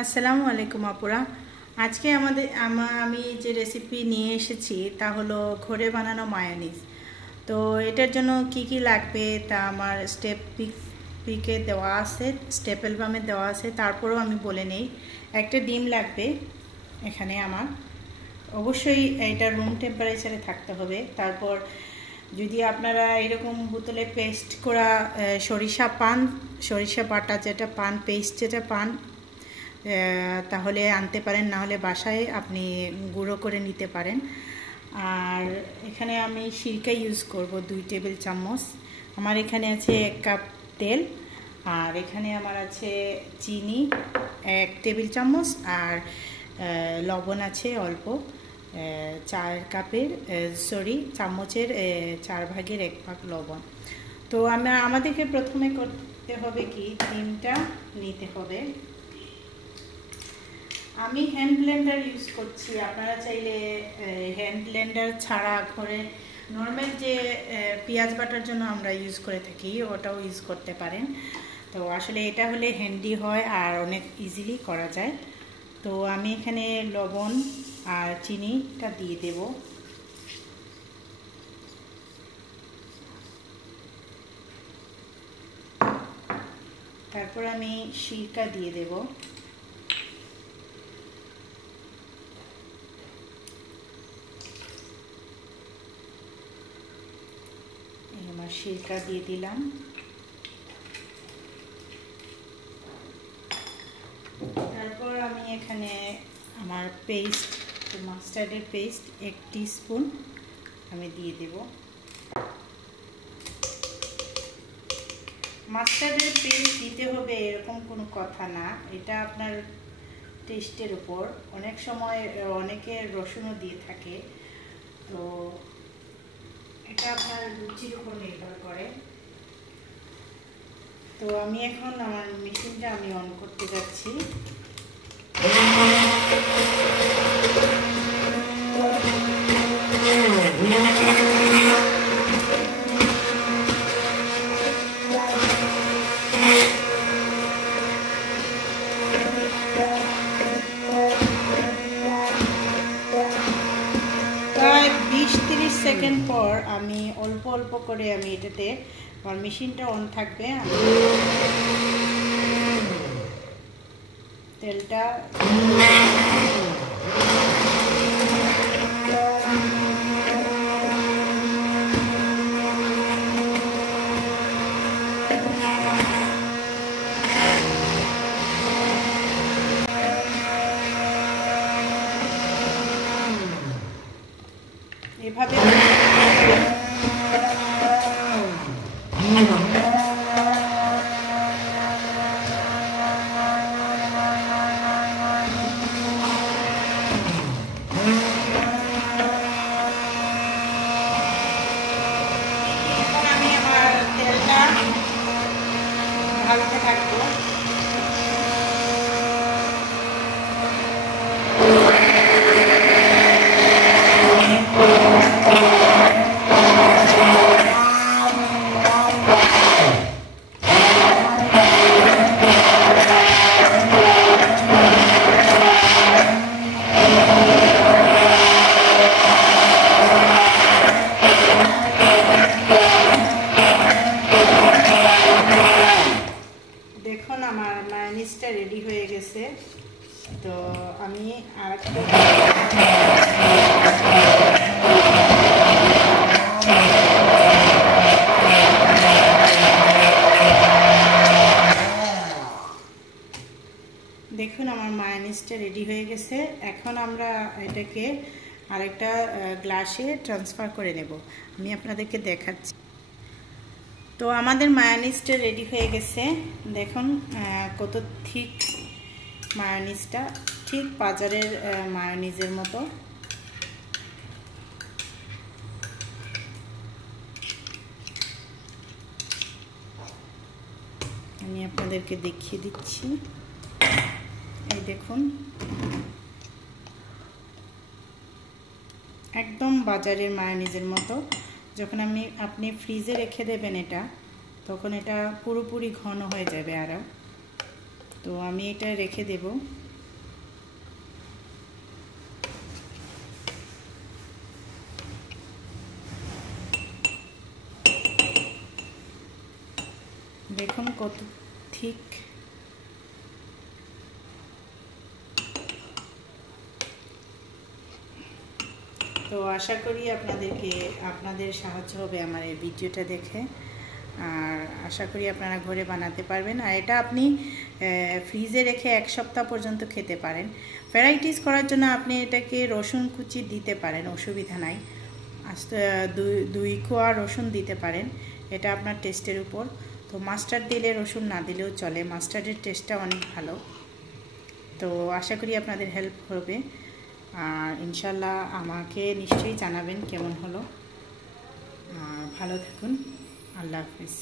আসসালামু আলাইকুম আপুরা। আজকে আমাদের, আমি যে রেসিপি নিয়ে এসেছি তা হলো ঘরে বানানো মায়োনিজ তো এটার জন্য কি কি লাগবে তা আমার স্টেপ পিক পিকে দেওয়া আছে স্টেপ অ্যালবামে দেওয়া আছে, তারপরেও আমি বলে নেই। একটা ডিম লাগবে এখানে আমার। অবশ্যই এটা রুম টেম্পারেচারে থাকতে হবে। তারপর যদি আপনারা এরকম বোতলে পেস্ট করা সরিষা পান, সরিষা বাটা যেটা পান পেস্ট যেটা পান তাহলে আনতে পারেন, না হলে বাসায় আপনি গুঁড়ো করে নিতে পারেন। আর এখানে আমি সিরকা ইউজ করব, দুই টেবিল চামচ। আমার এখানে আছে এক কাপ তেল, আর এখানে আমার আছে চিনি এক টেবিল চামচ, আর লবণ আছে অল্প। চার কাপের সরি চামচের চার ভাগের এক ভাগ লবণ। তো আমরা, আমাদেরকে প্রথমে করতে হবে কি? ডিমটা নিতে হবে। আমি হ্যান্ড ব্লেন্ডার ইউজ করছি। আপনারা চাইলে হ্যান্ড ব্লেন্ডার ছাড়া ঘরে নর্মাল যে পেঁয়াজ বাটার জন্য আমরা ইউজ করে থাকি, ওটাও ইউজ করতে পারেন। তো আসলে এটা হলে হ্যান্ডি হয় আর অনেক ইজিলি করা যায়। তো আমি এখানে লবণ আর চিনিটা দিয়ে দেব। তারপর আমি শিরকা দিয়ে দেব। শিরকা দিয়ে দিলাম। তারপর আমি এখানে আমার পেস্ট মাস্টার্ডের পেস্ট এক স্পুন আমি দিয়ে দেব। মাস্টার্ডের পেস্ট দিতে হবে এরকম কোনো কথা না। এটা আপনার টেস্টের উপর। অনেক সময়, অনেকে রসুনও দিয়ে থাকে। তো এটা আপনার রুচির উপর নির্ভর করে। তো আমি এখন আমার মেশিনটা আমি অন করতে যাচ্ছি। বিশ তিরিশ সেকেন্ড পর আমি অল্প অল্প করে আমি এটাতে আমার মেশিনটা অন থাকবে তেলটা আমি হয়ে গেছে তো আমি আর দেখুন, আমার মায়োনিজটা রেডি হয়ে গেছে। এখন আমরা এটাকে আরেকটা গ্লাসে ট্রান্সফার করে নেব। আমি আপনাদেরকে দেখাচ্ছি। তো আমাদের মায়োনিজটা রেডি হয়ে গেছে। দেখুন কত ঠিক মায়োনিজটা ঠিক বাজারের মায়োনিজের মতো। আমি আপনাদেরকে দেখিয়ে দিচ্ছি। এই দেখুন। একদম বাজারের মায়োনিজের মতো। যখন আমি, আপনি ফ্রিজে রেখে দেবেন এটা, তখন এটা পুরোপুরি ঘন হয়ে যাবে আরও তো আমি এটা রেখে দেব। দেখুন কত ঠিক। তো আশা করি আপনাদেরকে, আপনাদের সাহায্য হবে আমার এই ভিডিওটা দেখে। আর আশা করি আপনারা ঘরে বানাতে পারবেন। আর এটা আপনি ফ্রিজে রেখে এক সপ্তাহ পর্যন্ত খেতে পারেন। ভ্যারাইটিস করার জন্য আপনি এটাকে রসুন কুচি দিতে পারেন, অসুবিধা নাই। আস্তে দুই দুই কোয়া রসুন দিতে পারেন, এটা আপনার টেস্টের উপর। তো মাস্টার্ড দিলে রসুন না দিলেও চলে, মাস্টার্ডের টেস্টটা অনেক ভালো। তো আশা করি আপনাদের হেল্প হবে। আর ইনশাল্লাহ আমাকে নিশ্চয়ই জানাবেন কেমন হলো। আর ভালো থাকুন। আল্লাহ হাফিজ